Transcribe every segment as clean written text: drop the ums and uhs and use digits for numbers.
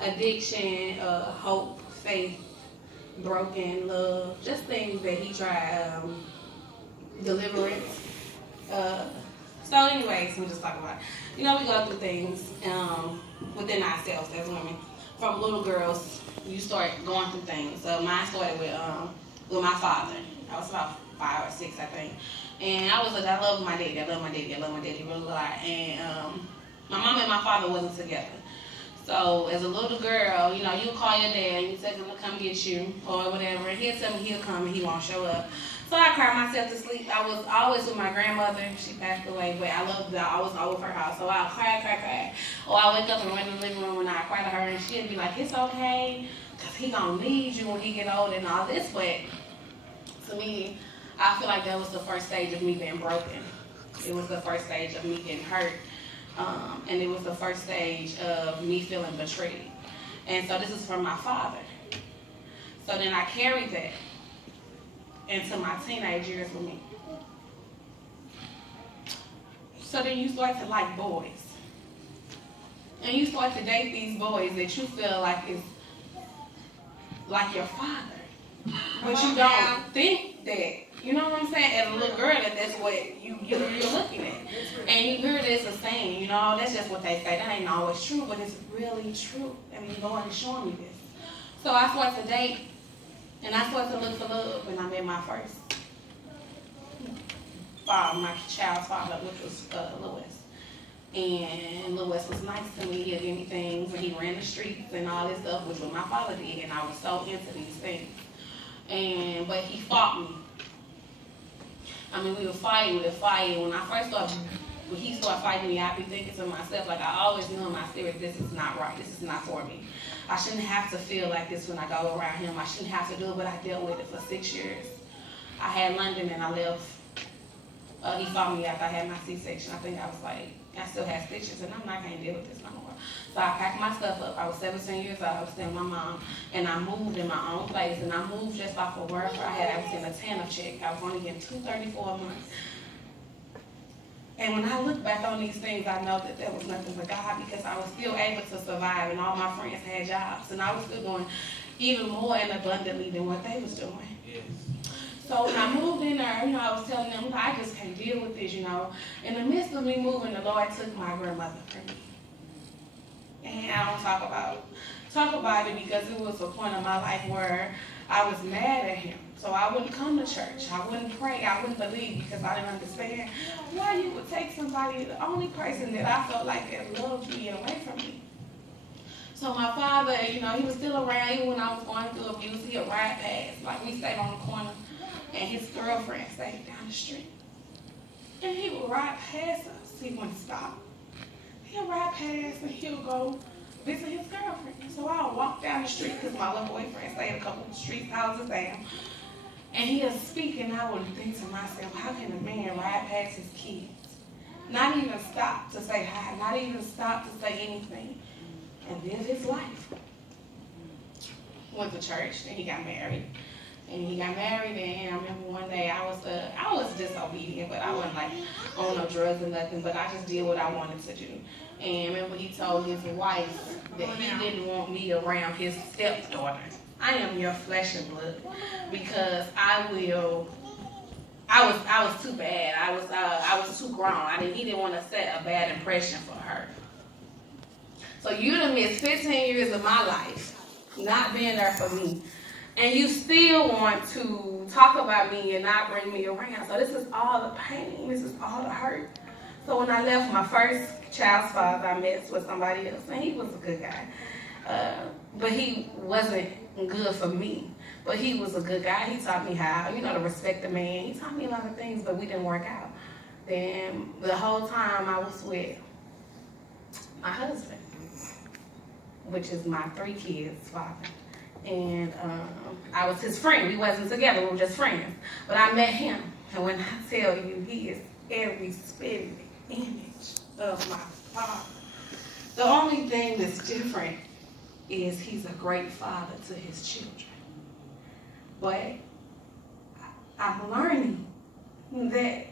addiction, hope, faith, broken, love, just things that he tried, deliverance. So anyways, we just talk about it. You know, we go through things within ourselves as women. From little girls, you start going through things. So mine started with my father. I was about 5 or 6, I think. And I love my daddy. I love my daddy really a lot. And my mom and my father wasn't together. So as a little girl, you know, you call your dad and you tell him to come get you or whatever. And he'll tell me he'll come and he won't show up. So I cried myself to sleep. I was always with my grandmother. She passed away, but I loved her. I was always her house. So I'll cry. Or I wake up and run in the living room and I cry to her and she'll be like, it's okay, because he gonna need you when he get older and all this. But to me, I feel like that was the first stage of me being broken. It was the first stage of me getting hurt. And it was the first stage of me feeling betrayed. And so this is from my father. So then I carried that into my teenage years with me. So then you start to like boys. And you start to date these boys that you feel like is like your father. But you don't think that. You know what I'm saying? As a little girl, that's what you're looking at. And you hear this a saying, you know, that's just what they say. That ain't always true, but it's really true. I mean, Lord is showing me this. So I start to date, and I start to look for love, and I met my first father, my child's father, which was Lewis. And Lewis was nice to me. He'd give me things, and he ran the streets and all this stuff, which was my father did, and I was so into these things. But he fought me. I mean, we would fight. When I first started, when he started fighting me, I'd be thinking to myself, like, I always knew in my spirit, this is not right. This is not for me. I shouldn't have to feel like this when I go around him. I shouldn't have to do it, but I dealt with it for 6 years. I had London and I left. He fought me after I had my C-section. I think I was like, I still had stitches, and I can't deal with this no more. So I packed my stuff up. I was 17 years old. I was staying with my mom, and I moved in my own place, and I moved just off of work. I was getting a TANF check. I was only getting $234 a month. And when I look back on these things, I know that there was nothing but God, because I was still able to survive, and all my friends had jobs, and I was still doing even more and abundantly than what they was doing. Yes. So when I moved in there, you know, I was telling them, I just can't deal with this, you know. In the midst of me moving, the Lord took my grandmother from me. And I don't talk about it because it was a point in my life where I was mad at him. So I wouldn't come to church. I wouldn't pray. I wouldn't believe, because I didn't understand why you would take somebody, the only person that I felt like that loved me, away from me. So my father, you know, he was still around even when I was going through abuse. He'd ride past. Like, we stayed on the corner, and his girlfriend stayed down the street. And he would ride past us. He wouldn't stop. He'll ride past and he'll go visit his girlfriend. So I'll walk down the street, because my little boyfriend stayed a couple of street houses down. And he'll speak, and I would think to myself, how can a man ride past his kids? Not even stop to say hi, not even stop to say anything, and live his life. Went to church, and he got married. And I remember one day I was disobedient, but I wasn't like on no drugs or nothing, but I just did what I wanted to do. And remember, he told his wife that he didn't want me around his stepdaughter. I am your flesh and blood, because I was too bad. I was too grown. He didn't want to set a bad impression for her. So you done missed 15 years of my life not being there for me. And you still want to talk about me and not bring me around. So this is all the pain. This is all the hurt. So when I left my first child's father, I met with somebody else. And he was a good guy. But he wasn't good for me. But he was a good guy. He taught me how, you know, to respect the man. He taught me a lot of things, but we didn't work out. Then the whole time I was with my husband, which is my 3 kids' father. And I was his friend. We wasn't together. We were just friends. But I met him. And when I tell you, he is every spitting image of my father. The only thing that's different is he's a great father to his children. But I'm learning that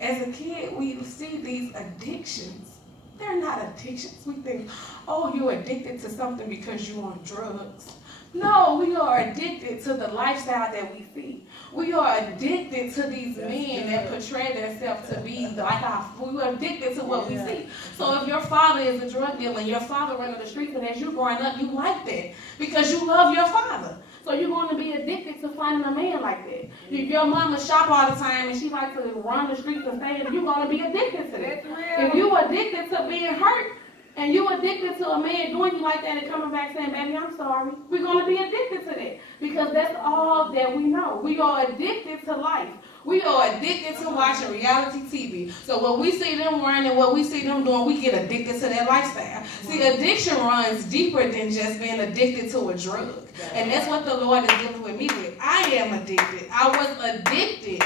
as a kid, we see these addictions They're not addictions. We think, oh, you're addicted to something because you're on drugs. No, we are addicted to the lifestyle that we see. We are addicted to these men that portray themselves to be like our. We are addicted to what we see. So if your father is a drug dealer and your father running the streets, and as you growing up, you like that because you love your father. So you're going to be addicted to finding a man like that. If your mama shop all the time and she likes to run the streets and stay, you're going to be addicted to that. If you're addicted to being hurt, and you addicted to a man doing you like that and coming back saying, baby, I'm sorry, we're going to be addicted to that because that's all that we know. We are addicted to life. We are addicted to watching reality TV. So what we see them running, what we see them doing, we get addicted to that lifestyle. See, addiction runs deeper than just being addicted to a drug. And that's what the Lord is dealing with me with. I am addicted. I was addicted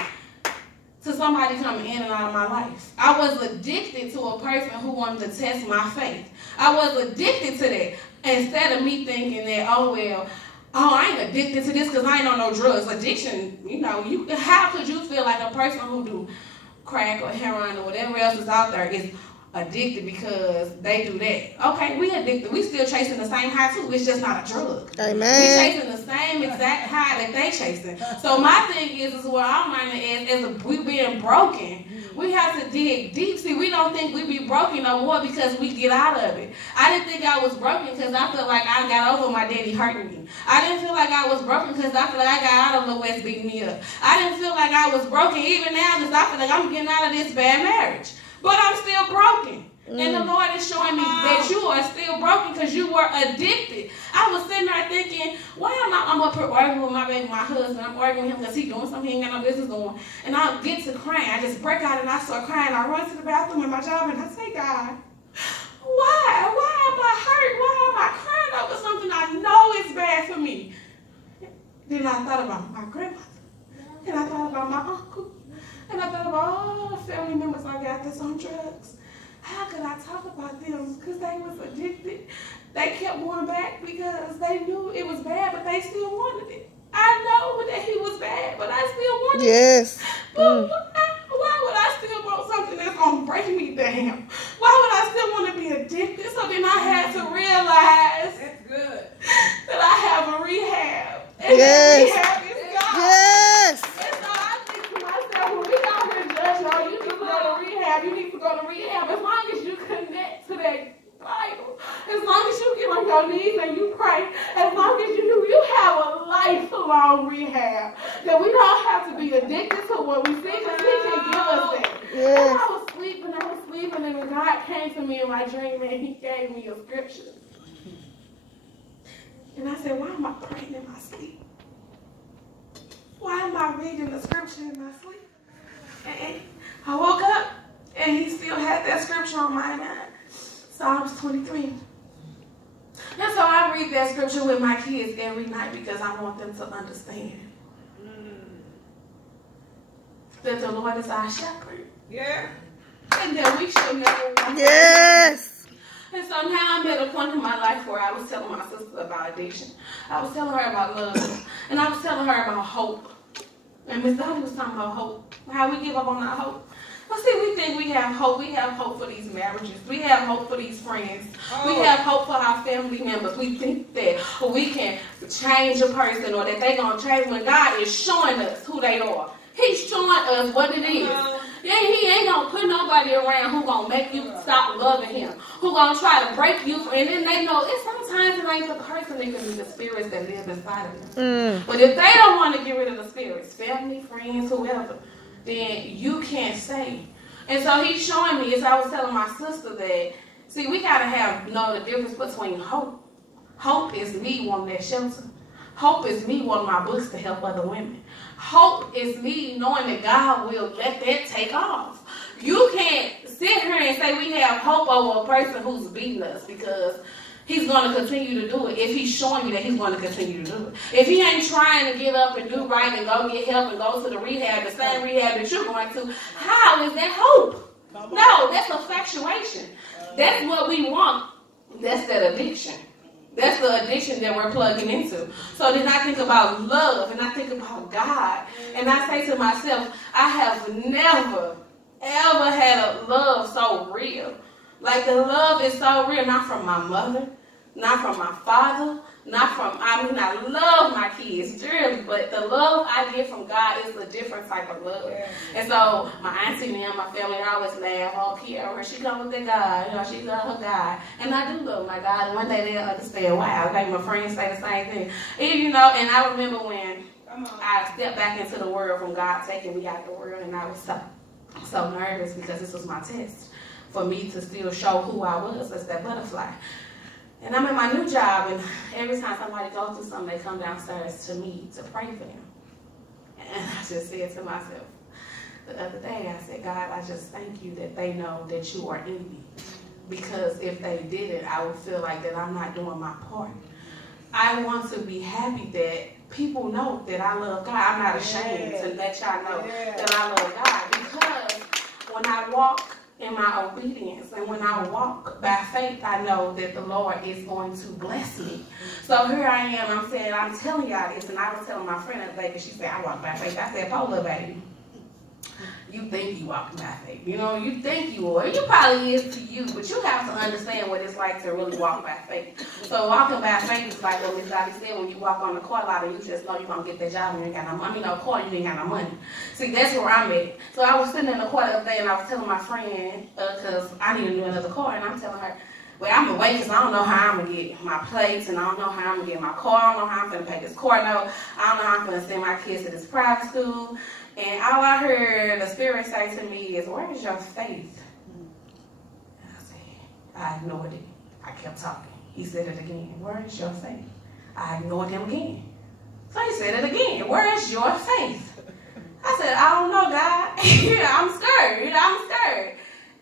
to somebody coming in and out of my life. I was addicted to a person who wanted to test my faith. I was addicted to that. Instead of me thinking that, oh, well, I ain't addicted to this because I ain't on no drugs. Addiction, how could you feel like a person who do crack or heroin or whatever else is out there is addicted because they do that? Okay, we addicted. We still chasing the same high too. It's just not a drug. Amen. We chasing the same exact high that they chasing. So my thing is what I'm learning is we being broken. We have to dig deep. See, we don't think we be broken no more because we get out of it. I didn't think I was broken because I felt like I got over my daddy hurting me. I didn't feel like I was broken because I feel like I got out of the West beating me up. I didn't feel like I was broken even now because I feel like I'm getting out of this bad marriage. But I'm still broken. And the Lord is showing me that you are still broken because you were addicted. I was sitting there thinking, why am I'm up here arguing with my husband. I'm arguing with him because he's doing something he ain't got no business doing. And I get to crying. I just break out and I start crying. I run to the bathroom at my job and I say, God, why? Why am I hurt? Why am I crying over something I know is bad for me? Then I thought about my grandmother. And I thought about my uncle. And I thought about all the family members I got that's on drugs. How could I talk about them? Because they was addicted. They kept going back because they knew it was bad, but they still wanted it. I know that he was bad, but I still wanted it. Yes. But why would I still want something that's going to break me down? Why would I still want to be addicted? So then I had to realize that I have a rehab. And that rehab is God. Yes. And so I think to myself, when we out here judging, oh, you need to go to rehab, you need to go to rehab. As long as you connect to that Bible, as long as you get on your knees and you pray, as long as you do, you have a lifelong rehab. That we don't have to be addicted to what we see because He can give us that. Yes. And I was sleeping, and God came to me in my dream and He gave me a scripture. And I said, why am I praying in my sleep? Why am I reading the scripture in my sleep? And I woke up and He still had that scripture on my mind. Psalms 23. And so I read that scripture with my kids every night because I want them to understand that the Lord is our shepherd. Yeah. And that we should never want. Yes. And so now I'm at a point in my life where I was telling my sister about addiction. I was telling her about love. And I was telling her about hope. And Miss Dolly was talking about hope. How we give up on our hope. But see, we think we have hope. We have hope for these marriages. We have hope for these friends. We have hope for our family members. We think that we can change a person or that they're going to change when God is showing us who they are. He's showing us what it is. Yeah, He ain't going to put nobody around who going to make you stop loving Him, who going to try to break you. And then they know it's sometimes it ain't the person, it can be the spirits that live inside of them. But if they don't want to get rid of the spirits, family, friends, whoever, then you can't stay. And so He's showing me, as I was telling my sister, that, see, we got to know the difference between hope. Hope is me wanting that shelter. Hope is me wanting my books to help other women. Hope is me knowing that God will let that take off. You can't sit here and say we have hope over a person who's beating us because He's going to continue to do it if He's showing you that He's going to continue to do it. If He ain't trying to get up and do right and go get help and go to the rehab, the same rehab that you're going to, how is that hope? No, that's infatuation. That's what we want. That's that addiction. That's the addiction that we're plugging into. So then I think about love and I think about God. And I say to myself, I have never, ever had a love so real Like, the love is so real, not from my mother, not from my father, not from, I mean, I love my kids dearly, but the love I get from God is a different type of love. Yeah. And so my auntie and my family always laugh, oh, Kiara, she comes with God, you know, she's her God. And I do love my God, and one day they'll understand, wow, like my friends say the same thing. And, you know, and I remember when I stepped back into the world from God taking me out of the world, and I was so nervous because this was my test for me to still show who I was as that butterfly. And I'm in my new job, and every time somebody goes through something, they come downstairs to me to pray for them. And I just said to myself the other day, I said, God, I just thank you that they know that you are in me. Because if they didn't, I would feel like that I'm not doing my part. I want to be happy that people know that I love God. I'm not ashamed to let y'all know that I love God. Because when I walk in my obedience, and when I walk by faith, I know that the Lord is going to bless me. So here I am, I'm telling y'all this, and I was telling my friend the other day, because she said, I walk by faith. I said, hold up, baby. You think you walk by faith. You know, you think you are. You probably is to you, but you have to understand what it's like to really walk by faith. So walking by faith is like what Miss Dottie said, when you walk on the car lot and you just know you're going to get that job and you ain't got no money. No car, you ain't got no money. See, that's where I'm at. So I was sitting in the car the other day and I was telling my friend, because I need to do another car, and I'm telling her, well, I'm going to wait because I don't know how I'm going to get my plates, and I don't know how I'm going to get my car. I don't know how I'm going to pay this car note. I don't know how I'm going to send my kids to this private school. And all I heard the Spirit say to me is, where is your faith? And I said, I ignored it. I kept talking. He said it again. Where is your faith? I ignored him again. So he said it again. Where is your faith? I said, I don't know, God. I'm scared. I'm scared.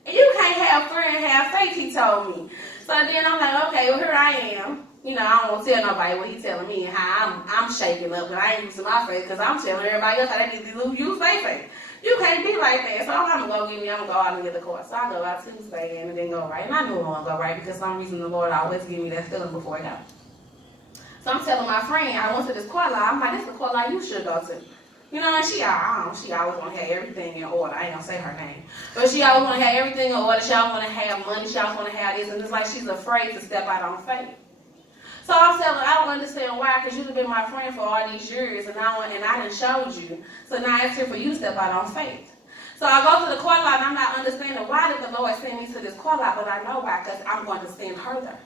And you can't have fear and have faith, he told me. So then I'm like, okay, well, here I am. You know, I don't want to tell nobody what he's telling me and how I'm shaking up, but I ain't using my faith because I'm telling everybody else how they need to use their faith. You can't be like that. So I'm going to go out and get the car. So I go out Tuesday and it didn't go right. And I knew it wasn't going to go right because for some reason the Lord always give me that feeling before it goes. So I'm telling my friend, I went to this car lot. I'm like, this is the car lot you should go to. You know, and she always want to have everything in order. I ain't going to say her name. But she always want to have everything in order. She always want to have money. She always want to have this. And it's like she's afraid to step out on faith. So I'm telling her, I don't understand why, because you've been my friend for all these years, and I done showed you. So now it's here for you to step out on faith. So I go to the car lot, and I'm not understanding why did the Lord send me to this car lot, but I know why, because I'm going to send her there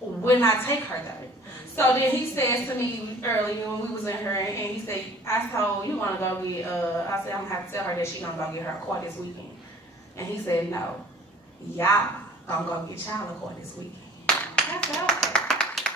when I take her there. So then he says to me earlier when we was in her, and he said, I told you want to go get, I said, I'm going to have to tell her that she's going to go get her a car this weekend. And he said, no, y'all going to go get y'all a car this weekend. I said, okay.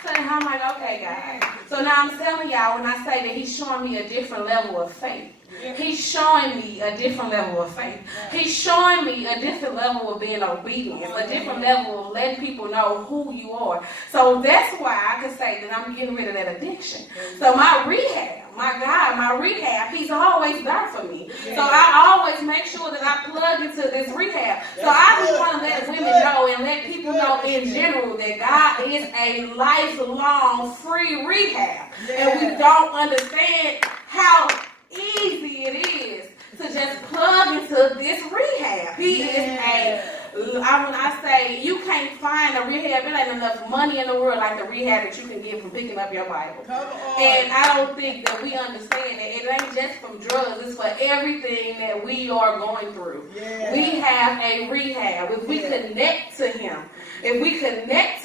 So I'm like, okay, guys. So now I'm telling y'all when I say that he's showing me a different level of faith. He's showing me a different level of faith. He's showing me a different level of being obedient, a different level of letting people know who you are. So that's why I can say that I'm getting rid of that addiction. So my rehab, my God, my rehab, he's always there for me. So I always make sure that I plug into this rehab. So I just want to let women know and let people know in general that God is a lifelong free rehab. And we don't understand how easy it is to just plug into this rehab. He is when I say you can't find a rehab, it ain't enough money in the world like the rehab that you can get from picking up your Bible. And I don't think that we understand that it ain't just from drugs, it's for everything that we are going through. We have a rehab. If we connect to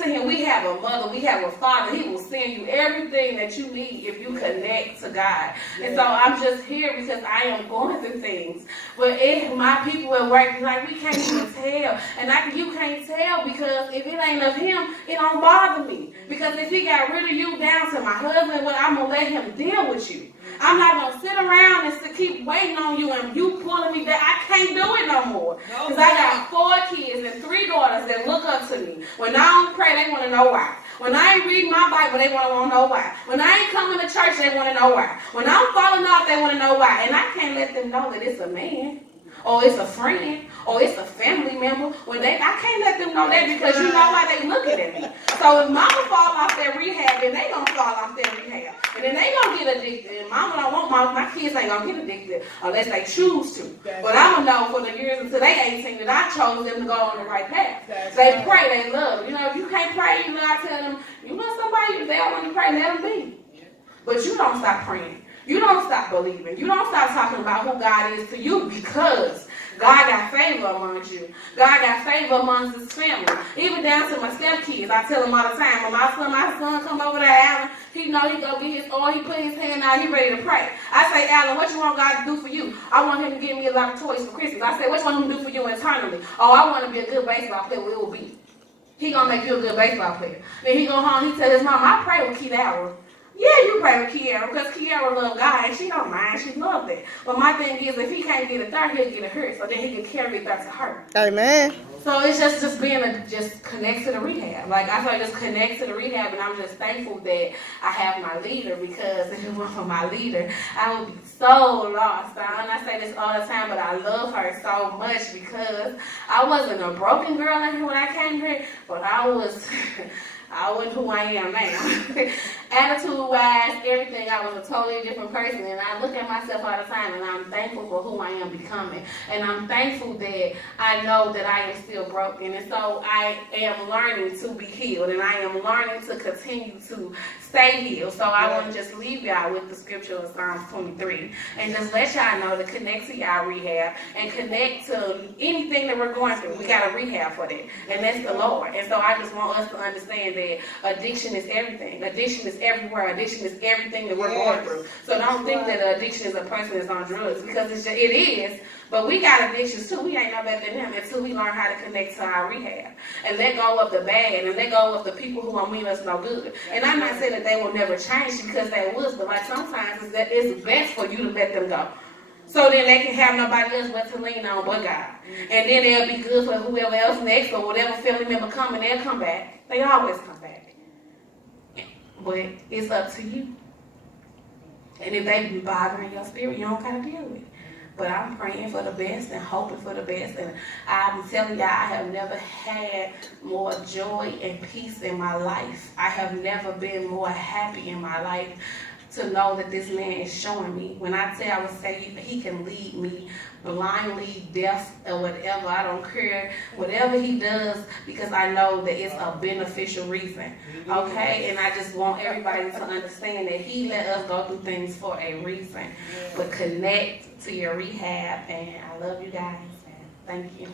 him, we have a mother, we have a father. He will send you everything that you need if you connect to God. And so I'm just here because I am going through things. But my people at work, like, we can't even tell. And you can't tell because if it ain't of him, it don't bother me. Because if he got rid of you down to my husband, well, I'm going to let him deal with you. I'm not going to sit around and keep waiting on you and you pulling me down. I can't do it no more. Because I got 4 kids and 3 daughters that look up to me. When I don't pray, they want to know why. When I ain't reading my Bible, they want to know why. When I ain't coming to church, they want to know why. When I'm falling off, they want to know why. And I can't let them know that it's a man, or it's a friend, or it's a family member. I can't let them know that because you know why they looking at me. So if mama fall off that rehab, then they gonna fall off that rehab. If then they gonna get addicted. And mama don't want my kids ain't gonna get addicted unless they choose to. But I don't know for the years until they 18 that I chose them to go on the right path. They pray, they love. You know, if you can't pray, you know, I tell them, you know somebody, if they don't want to pray, let them be. But you don't stop praying. You don't stop believing. You don't stop talking about who God is to you, because God got favor amongst you. God got favor amongst his family. Even down to my stepkids. I tell them all the time, when my son come over to Alan, he know he go get his oil, he put his hand out, he ready to pray. I say, Alan, what you want God to do for you? I want him to give me a lot of toys for Christmas. I say, what you want him to do for you internally? Oh, I want to be a good baseball player. Well, it will be. He gonna make you a good baseball player. Then he go home, he tell his mom, I pray with Kiara. Yeah, you pray with Kiara, because Kiara love God, and she don't mind. She loves that. But my thing is, if he can't get it there, he'll get it hurt, so then he can carry it there to her. Amen. So it's just being just connect to the rehab. Like, I feel like just connect to the rehab, and I'm just thankful that I have my leader, because if it weren't for my leader, I would be so lost. And I say this all the time, but I love her so much, because I wasn't a broken girl when I came here, but I wasn't who I am now. Attitude-wise, everything, I was a totally different person. And I look at myself all the time, and I'm thankful for who I am becoming. And I'm thankful that I know that I am still broken. And so I am learning to be healed. And I am learning to continue to stay healed. So I want to just leave y'all with the scripture of Psalms 23. And just let y'all know to connect to y'all rehab. And connect to anything that we're going through. We got a rehab for that. And that's the Lord. And so I just want us to understand that addiction is everything. Addiction is everywhere. Addiction is everything that we're going through. So don't think that addiction is a person that's on drugs, because it is. But we got addictions too. We ain't no better than them until we learn how to connect to our rehab and let go of the bad and let go of the people who don't mean us no good. And I'm not saying that they will never change, because they will, but like sometimes it's best for you to let them go. So then they can have nobody else but to lean on but God. And then they'll be good for whoever else next, or whatever family member come, and they'll come back. They always come back. But it's up to you. And if they be bothering your spirit, you don't got to deal with it. But I'm praying for the best and hoping for the best. And I'm telling y'all, I have never had more joy and peace in my life. I have never been more happy in my life to know that this man is showing me. When I say, I would say he can lead me blindly, deaf, or whatever. I don't care. Whatever he does, because I know that it's a beneficial reason. Okay? And I just want everybody to understand that he let us go through things for a reason. But connect to your rehab. And I love you guys. Thank you.